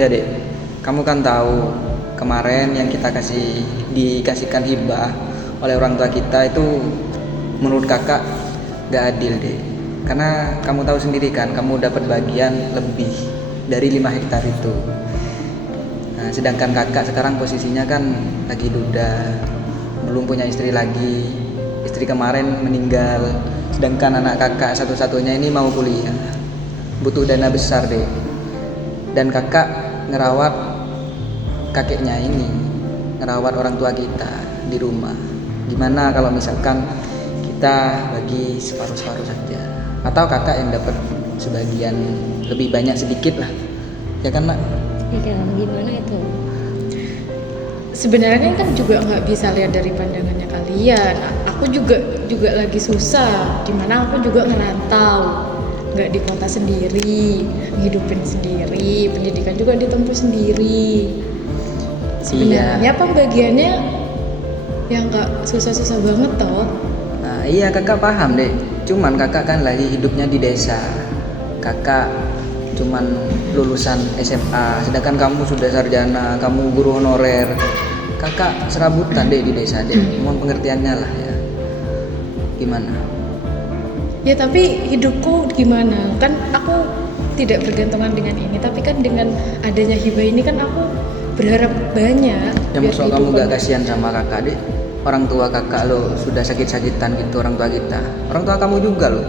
Ya dek, kamu kan tahu kemarin yang kita dikasihkan hibah oleh orang tua kita itu menurut kakak gak adil deh. Karena kamu tahu sendiri kan, kamu dapat bagian lebih dari 5 hektar itu. Nah, sedangkan kakak sekarang posisinya kan lagi duda, belum punya istri lagi. Istri kemarin meninggal, sedangkan anak kakak satu-satunya ini mau kuliah. Butuh dana besar deh. Dan kakak ngerawat kakeknya ini, ngerawat orang tua kita di rumah. Gimana kalau misalkan kita bagi separuh-separuh saja, atau kakak yang dapat sebagian lebih banyak sedikit lah, ya kan Mak? Iya, gimana itu? Sebenarnya kan juga nggak bisa lihat dari pandangannya kalian. Aku juga lagi susah, dimana aku juga ngerantau, nggak di kota sendiri, ngidupin sendiri, pendidikan juga ditempuh sendiri. Sebenarnya pembagiannya yang nggak susah-susah banget toh. Nah, iya kakak paham deh, cuman kakak kan lagi hidupnya di desa. Kakak cuman lulusan SMA, sedangkan kamu sudah sarjana, kamu guru honorer. Kakak serabutan deh di desa deh, mohon pengertiannya lah ya. Gimana? Ya tapi hidupku gimana? Kan aku tidak bergantungan dengan ini, tapi kan dengan adanya hibah ini kan aku berharap banyak. Ya maksud kamu gak kasihan sama kakak deh? Orang tua kakak lo sudah sakit-sakitan gitu, orang tua kita. Orang tua kamu juga lo.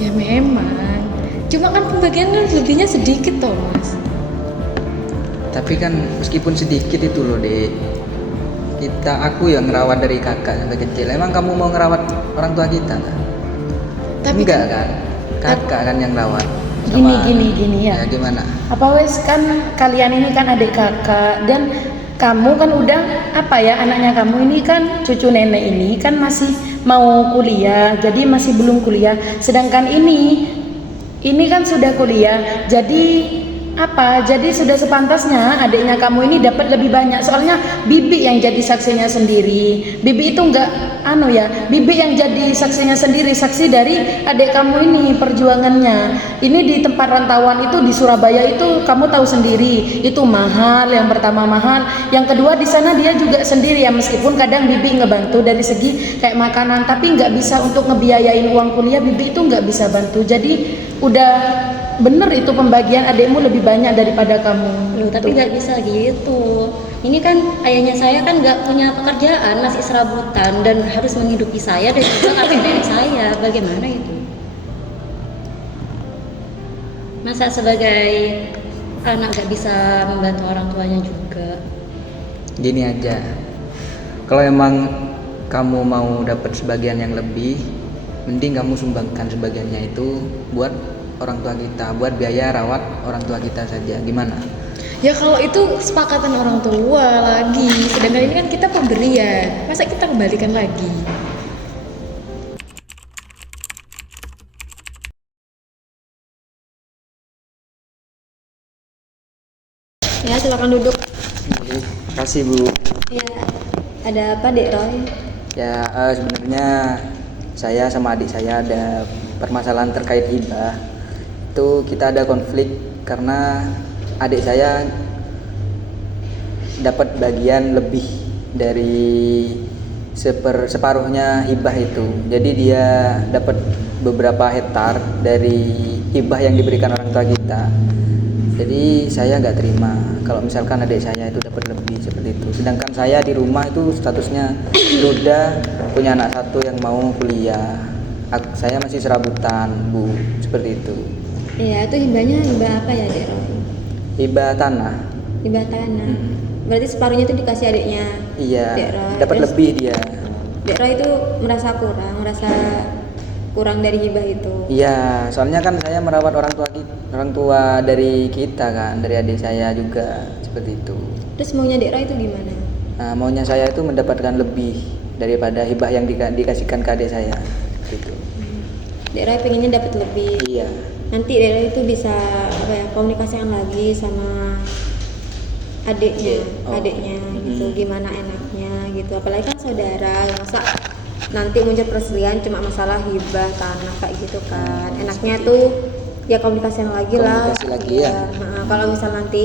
Ya memang, cuma kan pembagiannya lebihnya sedikit toh mas. Tapi kan meskipun sedikit itu loh dek, aku yang ngerawat dari kakak sampai kecil. Emang kamu mau ngerawat orang tua kita kan? Tapi enggak kan? Kakak kan yang rawat. Gini ya. Gimana? Apa wes kan kalian ini kan adik kakak dan kamu kan udah anaknya kamu ini kan cucu nenek ini kan masih mau kuliah, jadi masih belum kuliah. Sedangkan ini kan sudah kuliah, jadi sudah sepantasnya adiknya kamu ini dapat lebih banyak. Soalnya bibi yang jadi saksinya sendiri. Bibi itu bibi yang jadi saksinya sendiri, saksi dari adik kamu ini perjuangannya. Ini di tempat rantauan itu di Surabaya itu kamu tahu sendiri, itu mahal. Yang pertama mahal, yang kedua di sana dia juga sendiri ya, meskipun kadang bibi ngebantu dari segi kayak makanan, tapi nggak bisa untuk ngebiayain uang kuliah. Bibi itu nggak bisa bantu. Jadi udah bener itu pembagian adikmu lebih banyak daripada kamu. Loh, tapi nggak bisa gitu. Ini kan ayahnya saya kan nggak punya pekerjaan, masih serabutan dan harus menghidupi saya dan juga kakek nenek saya. Bagaimana itu? Masa sebagai anak nggak bisa membantu orang tuanya juga? Gini aja, kalau emang kamu mau dapat sebagian yang lebih, mending kamu sumbangkan sebagiannya itu buat orang tua kita, buat biaya rawat orang tua kita saja. Gimana? Ya kalau itu kesepakatan orang tua lagi, sedangkan ini kan kita pemberian, masa kita kembalikan lagi? Ya, silakan duduk. Terima kasih Bu. Ya, ada apa Dek Roy? Ya sebenarnya saya sama adik saya ada permasalahan terkait hibah. Itu kita ada konflik karena adik saya dapat bagian lebih dari separuhnya hibah itu. Jadi dia dapat beberapa hektar dari hibah yang diberikan orang tua kita. Jadi saya nggak terima kalau misalkan adik saya itu dapat lebih seperti itu. Sedangkan saya di rumah itu statusnya duda, punya anak satu yang mau kuliah. Saya masih serabutan Bu, seperti itu. Iya, itu hibahnya hibah apa ya Dek Roy? Hibah tanah. Hibah tanah. Berarti separuhnya itu dikasih adiknya. Iya, Dek Roy. dapat Terus lebih dia. Dek Roy itu merasa kurang dari hibah itu. Iya, soalnya kan saya merawat orang tua dari kita kan, dari adik saya juga seperti itu. Terus maunya Dek Roy itu gimana? Nah, maunya saya itu mendapatkan lebih daripada hibah yang dikasihkan ke adik saya gitu. Dek Roy pengennya dapat lebih. Iya. Nanti Dek Roy itu bisa komunikasikan lagi sama adiknya gitu, gimana enaknya gitu. Apalagi kan saudara, masa nanti muncul perselisihan cuma masalah hibah tanah kayak gitu kan. Enaknya tuh ya komunikasi lagi lah. Komunikasi lagi ya. Kalau misal nanti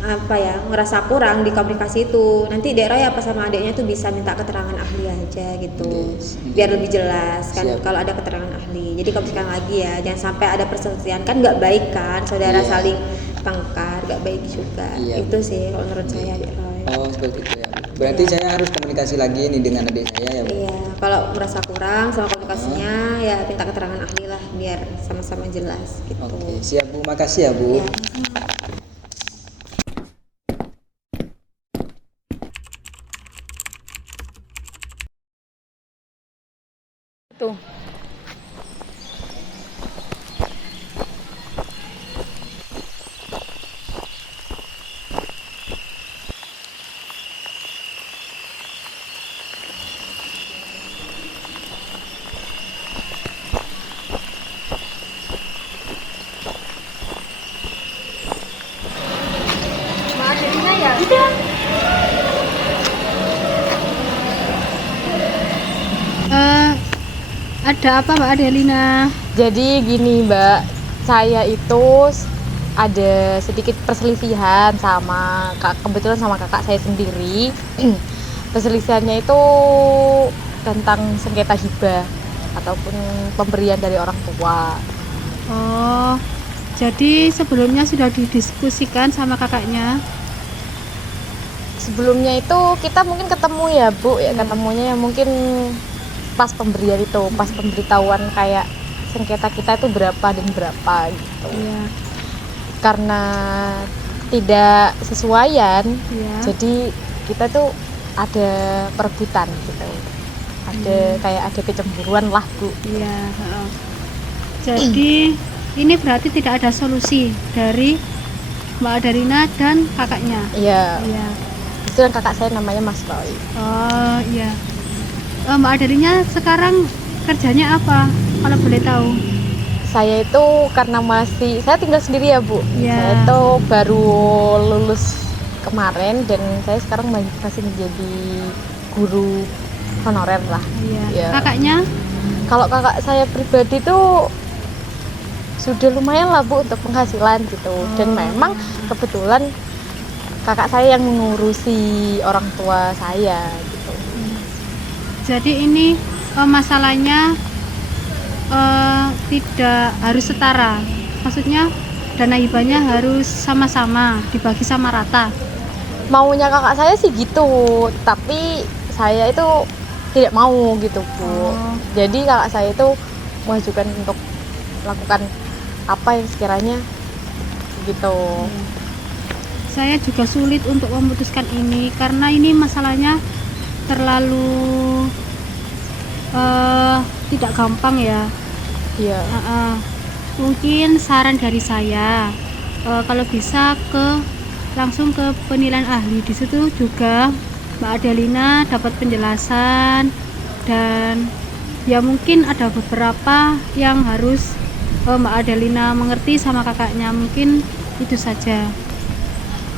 apa ya ngerasa kurang di komunikasi itu, nanti daerah ya apa sama adiknya tuh bisa minta keterangan ahli aja gitu, Yes. biar lebih jelas kan Siap. kalau ada keterangan ahli. Jadi komunikasikan lagi ya, jangan sampai ada perselisihan, kan nggak baik kan saudara Iya. saling tengkar, nggak baik juga. Iya. Itu sih kalau menurut saya, Adik Roy. Oh seperti itu ya Bu. Berarti saya harus komunikasi lagi nih dengan adik saya ya Bu. Iya, kalau merasa kurang sama komunikasinya ya minta keterangan ahli lah biar sama-sama jelas gitu. Oke siap Bu, makasih ya Bu. Ya. Tuh. Ada apa Mbak Adelina? Jadi gini Mbak, saya itu ada sedikit perselisihan sama kebetulan sama kakak saya sendiri. Perselisihannya itu tentang sengketa hibah ataupun pemberian dari orang tua. Oh, jadi sebelumnya sudah didiskusikan sama kakaknya. Sebelumnya itu kita mungkin ketemu ya Bu, ya ketemunya ya mungkin pas pemberian itu, pas pemberitahuan kayak sengketa kita itu berapa dan berapa gitu. Iya, Karena tidak sesuaian, iya. jadi kita tuh ada perebutan gitu. Ada kayak ada kecemburuan lah Bu. Iya, heeh. Jadi ini berarti tidak ada solusi dari Mbak Adelina dan kakaknya. Iya, Iya. itu kan kakak saya namanya Mas Roy. Oh, iya. Mbak Adelina sekarang kerjanya apa? Kalau boleh tahu. Saya itu karena saya tinggal sendiri ya Bu. Iya. Saya itu baru lulus kemarin dan saya sekarang masih menjadi guru honorer lah. Iya. Iya. Kakaknya? Kalau kakak saya pribadi tuh sudah lumayan lah Bu untuk penghasilan gitu. Dan memang kebetulan kakak saya yang mengurusi orang tua saya gitu. Jadi ini masalahnya tidak harus setara. Maksudnya dana hibahnya harus sama-sama, dibagi sama rata. Maunya kakak saya sih gitu, tapi saya itu tidak mau gitu Bu. Oh. Jadi kakak saya itu mengajukan untuk melakukan apa yang sekiranya gitu. Saya juga sulit untuk memutuskan ini karena ini masalahnya terlalu tidak gampang ya. Iya. Mungkin saran dari saya kalau bisa langsung ke penilaian ahli. Di situ juga Mbak Adelina dapat penjelasan dan ya mungkin ada beberapa yang harus Mbak Adelina mengerti sama kakaknya. Mungkin itu saja.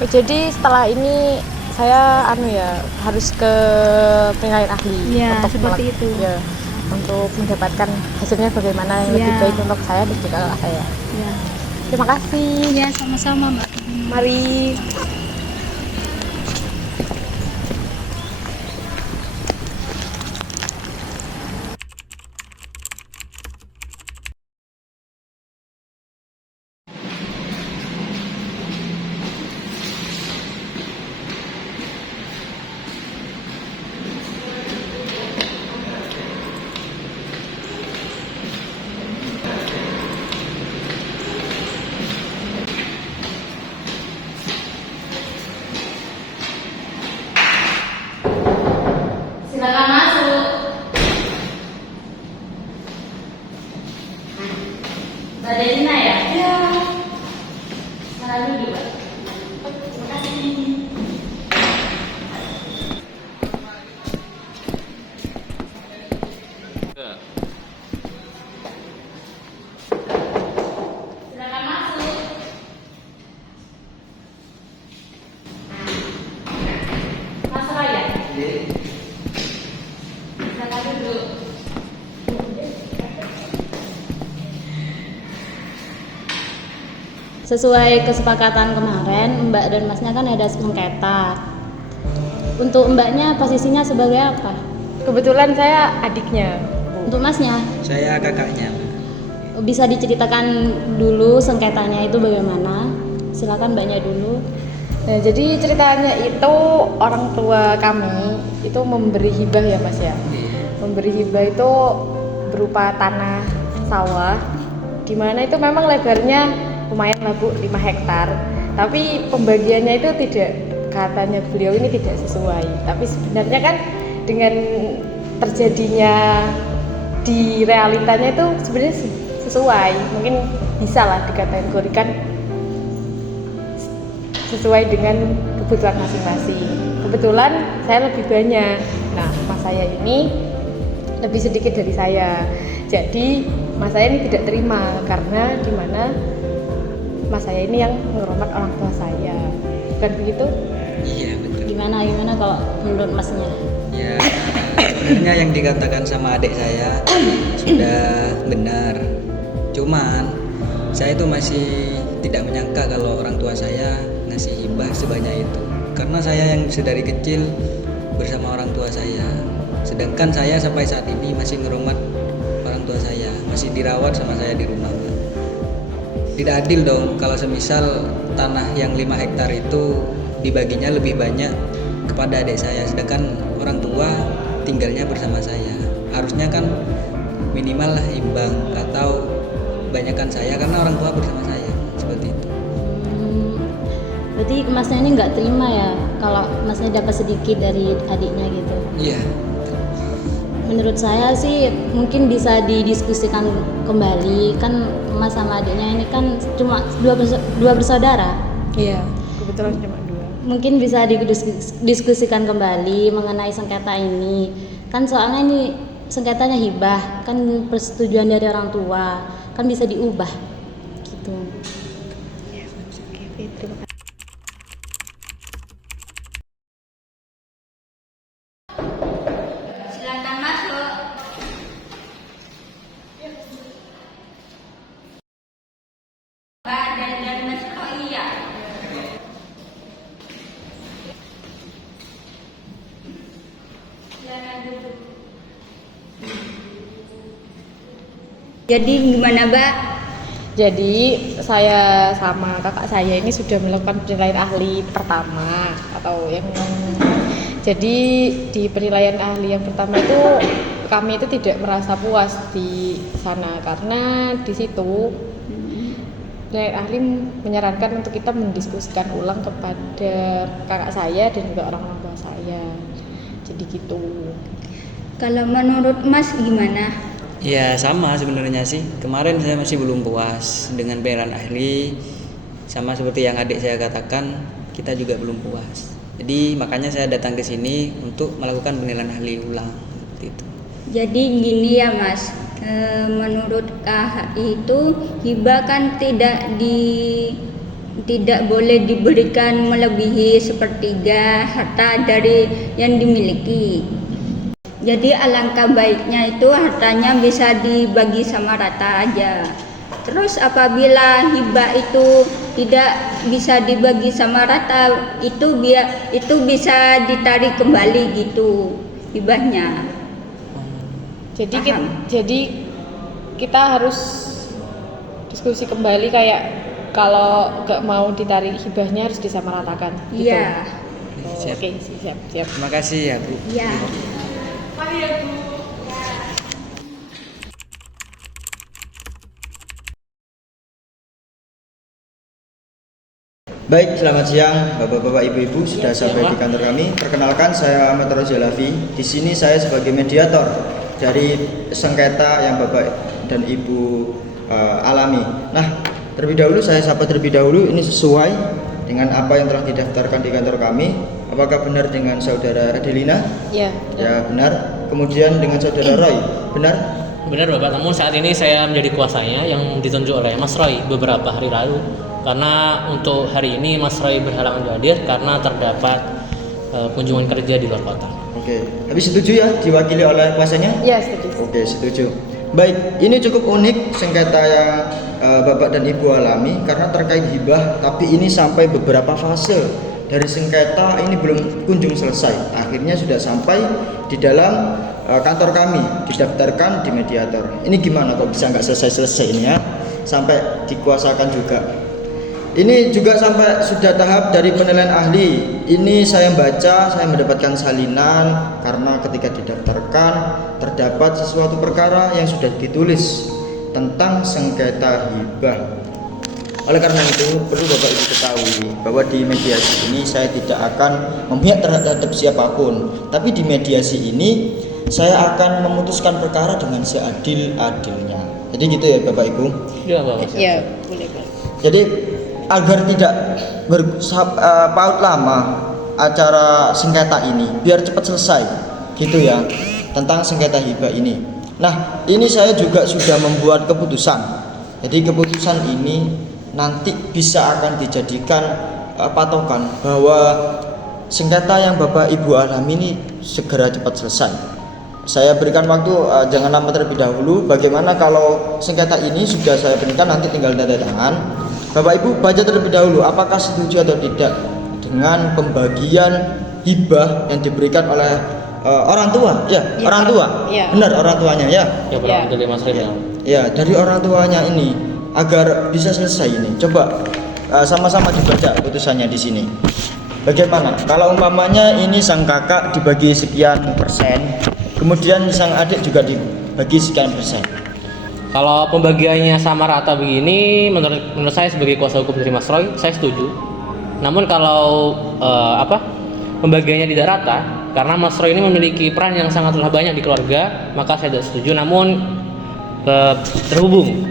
Jadi setelah ini saya harus ke penilaian ahli Iya, untuk seperti itu. Ya, untuk mendapatkan hasilnya bagaimana yang lebih Iya. baik untuk saya dan juga kakak saya. Ya, Terima kasih. ya sama-sama Mbak. Mari. Silakan masuk. Mbak Adelina ya? Iya. Mana dulu, Mbak? Terima kasih. Silakan masuk. Mas Roy ya? Silakan duduk. sesuai kesepakatan kemarin Mbak dan Masnya kan ada sengketa. Untuk Mbaknya posisinya sebagai apa? Kebetulan saya adiknya. Untuk Masnya Saya kakaknya. bisa diceritakan dulu sengketanya itu bagaimana? Silakan Mbaknya dulu. Nah, jadi ceritanya itu orang tua kami itu memberi hibah ya Mas ya. Memberi hibah itu berupa tanah sawah, di mana itu memang lebarnya lumayan lah Bu, 5 hektar. Tapi pembagiannya itu tidak, katanya beliau ini tidak sesuai. Tapi sebenarnya kan dengan terjadinya di realitanya itu sebenarnya sesuai. Mungkin bisa lah dikategorikan sesuai dengan kebutuhan masing-masing. Kebetulan saya lebih banyak. Nah, mas saya ini lebih sedikit dari saya. Jadi mas saya ini tidak terima karena di mana mas saya ini yang menghormat orang tua saya. Bukan begitu? Iya betul. Gimana kalau menurut Masnya? Ya sebenarnya yang dikatakan sama adik saya sudah benar. Cuman saya itu masih tidak menyangka kalau orang tua saya ngasih hibah sebanyak itu. Karena saya yang sedari kecil bersama orang tua saya. Sedangkan saya sampai saat ini masih ngeromat orang tua saya, masih dirawat sama saya di rumah. Tidak adil dong kalau semisal tanah yang 5 hektar itu dibaginya lebih banyak kepada adik saya, sedangkan orang tua tinggalnya bersama saya. Harusnya kan minimal lah imbang atau banyakkan saya karena orang tua bersama saya, seperti itu. Berarti Masnya ini nggak terima ya kalau Masnya dapat sedikit dari adiknya gitu? Iya. Menurut saya sih mungkin bisa didiskusikan kembali, kan Mas sama adiknya ini kan cuma dua bersaudara. Iya, kebetulan cuma 2. Mungkin bisa didiskusikan kembali mengenai sengketa ini. Kan soalnya ini sengketanya hibah, kan persetujuan dari orang tua, kan bisa diubah gitu. Silakan masuk. Pak dan Mas iya. Jadi gimana, Mbak? Jadi saya sama kakak saya ini sudah melakukan penilaian ahli pertama atau yang jadi di penilaian ahli yang pertama itu kami itu tidak merasa puas di sana karena di situ penilaian ahli menyarankan untuk kita mendiskusikan ulang kepada kakak saya dan juga orang tua saya. Jadi gitu. Kalau menurut Mas gimana? Ya sama sebenarnya sih. Kemarin saya masih belum puas dengan penilaian ahli. Sama seperti yang adik saya katakan, kita juga belum puas. Jadi makanya saya datang ke sini untuk melakukan penilaian ahli ulang. Gitu. Jadi gini ya Mas, menurut KHI itu hibah kan tidak boleh diberikan melebihi sepertiga harta dari yang dimiliki. Jadi alangkah baiknya itu hartanya bisa dibagi sama rata aja. Terus apabila hibah itu tidak bisa dibagi sama rata, itu bisa ditarik kembali gitu hibahnya. Jadi kita harus diskusi kembali kayak kalau nggak mau ditarik hibahnya harus disamaratakan. Gitu. Iya. Siap. Oke, siap. Terima kasih ya Bu. Iya. Baik, selamat siang Bapak-bapak, Ibu-ibu sudah sampai di kantor kami. Perkenalkan, saya Ahmad Rozalafi. Di sini saya sebagai mediator dari sengketa yang Bapak dan Ibu alami. Nah, terlebih dahulu saya sapa terlebih dahulu, ini sesuai dengan apa yang telah didaftarkan di kantor kami. Apakah benar dengan saudara Adelina? Ya. Ya, benar. Kemudian dengan saudara Roy, benar? Benar Bapak, namun saat ini saya menjadi kuasanya yang ditunjuk oleh Mas Roy beberapa hari lalu. Karena untuk hari ini Mas Roy berhalangan hadir karena terdapat kunjungan kerja di luar kota. Oke, habis setuju ya diwakili oleh kuasanya? Ya, setuju. Oke, setuju. Baik, ini cukup unik sengketa yang Bapak dan Ibu alami karena terkait hibah, tapi ini sampai beberapa fase dari sengketa ini belum kunjung selesai. Akhirnya sudah sampai di dalam kantor kami, didaftarkan di mediator. Ini gimana kok bisa nggak selesai-selesai ini ya? Sampai dikuasakan juga. Ini juga sampai sudah tahap dari penilaian ahli. Ini saya baca, saya mendapatkan salinan karena ketika didaftarkan terdapat sesuatu perkara yang sudah ditulis tentang sengketa hibah. Oleh karena itu perlu Bapak Ibu ketahui bahwa di mediasi ini saya tidak akan memihak terhadap siapapun, tapi di mediasi ini saya akan memutuskan perkara dengan seadil-adilnya. Jadi gitu ya Bapak Ibu. Ya, Bapak. Ya, boleh. Jadi agar tidak berpaut lama acara sengketa ini, biar cepat selesai gitu ya tentang sengketa hibah ini. Nah, ini saya juga sudah membuat keputusan. Jadi keputusan ini nanti bisa akan dijadikan patokan bahwa sengketa yang Bapak Ibu alami ini segera cepat selesai. Saya berikan waktu jangan lama terlebih dahulu. Bagaimana kalau sengketa ini sudah saya berikan, nanti tinggal tanda tangan. Bapak Ibu baca terlebih dahulu apakah setuju atau tidak dengan pembagian hibah yang diberikan oleh orang tua. Ya, orang tua. Ya. Benar, orang tuanya ya. Ya, Pak, dari Mas Ridwan. Ya, dari orang tuanya ini agar bisa selesai ini. Coba sama-sama dibaca putusannya di sini. Bagaimana kalau umpamanya ini sang kakak dibagi sekian persen, kemudian sang adik juga dibagi sekian persen. Kalau pembagiannya sama rata begini, menurut saya sebagai kuasa hukum dari Mas Roy, saya setuju. Namun kalau pembagiannya tidak rata, karena Mas Roy ini memiliki peran yang sangatlah banyak di keluarga, maka saya tidak setuju. Namun terhubung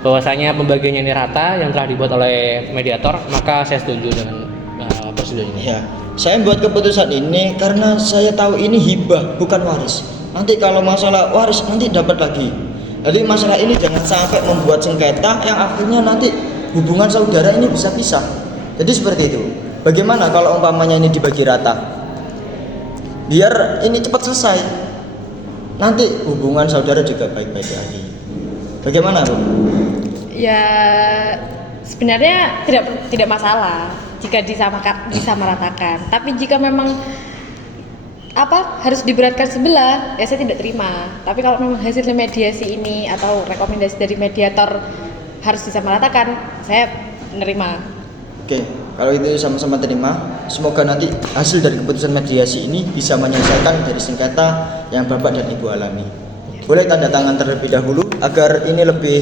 bahwasanya pembagiannya ini rata yang telah dibuat oleh mediator, maka saya setuju dengan persetujuan ini. Ya, saya buat keputusan ini karena saya tahu ini hibah bukan waris. Nanti kalau masalah waris nanti dapat lagi. Jadi masalah ini jangan sampai membuat sengketa yang akhirnya nanti hubungan saudara ini bisa pisah. Jadi seperti itu. Bagaimana kalau umpamanya ini dibagi rata? Biar ini cepat selesai. Nanti hubungan saudara juga baik-baik lagi. Bagaimana, Bu? Ya, sebenarnya tidak masalah jika disamaratakan. Tapi jika memang harus diberatkan sebelah, ya saya tidak terima. Tapi kalau memang hasilnya mediasi ini atau rekomendasi dari mediator harus disamaratakan, saya menerima. Oke, kalau itu sama-sama terima. Semoga nanti hasil dari keputusan mediasi ini bisa menyelesaikan dari sengketa yang Bapak dan Ibu alami. Boleh tanda tangan terlebih dahulu agar ini lebih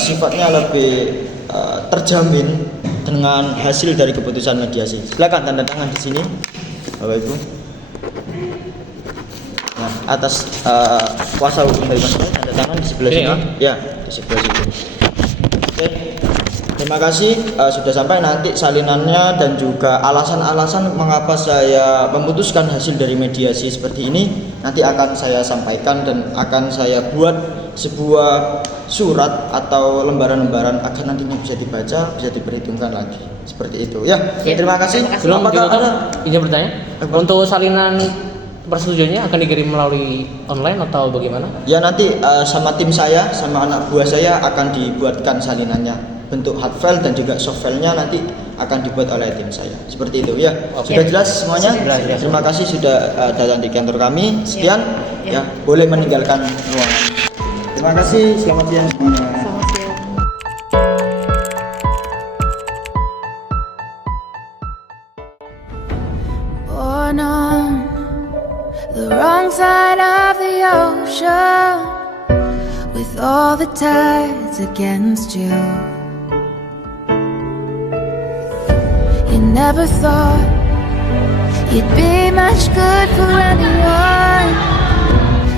sifatnya lebih terjamin dengan hasil dari keputusan mediasi. Silakan tanda tangan di sini, Bapak Ibu. Nah, atas kuasa hukum dari Mas Roy, tanda tangan di sebelah sini. Ya, di sebelah sini. Oke. Terima kasih sudah sampai. Nanti salinannya dan juga alasan-alasan mengapa saya memutuskan hasil dari mediasi seperti ini nanti akan saya sampaikan dan akan saya buat sebuah surat atau lembaran-lembaran agar nantinya bisa dibaca, bisa diperhitungkan lagi. Seperti itu ya. Terima kasih. Apakah ada izin bertanya? Untuk salinan persetujuannya akan dikirim melalui online atau bagaimana? Ya, nanti sama tim saya, sama anak buah saya akan dibuatkan salinannya. Bentuk hard file dan juga soft file-nya nanti akan dibuat oleh tim saya. Seperti itu ya. Sudah jelas semuanya? Terima kasih sudah datang di kantor kami. Sekian ya, boleh meninggalkan ruangan. Terima kasih. Selamat siang semuanya. Selamat siang. Born on the wrong side of the ocean, with all the tides against you. You never thought you'd be much good for anyone,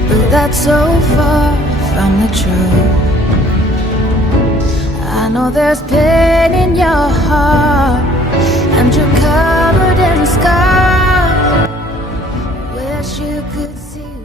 but that's so far from the truth. I know there's pain in your heart, and you're covered in scars. Wish you could see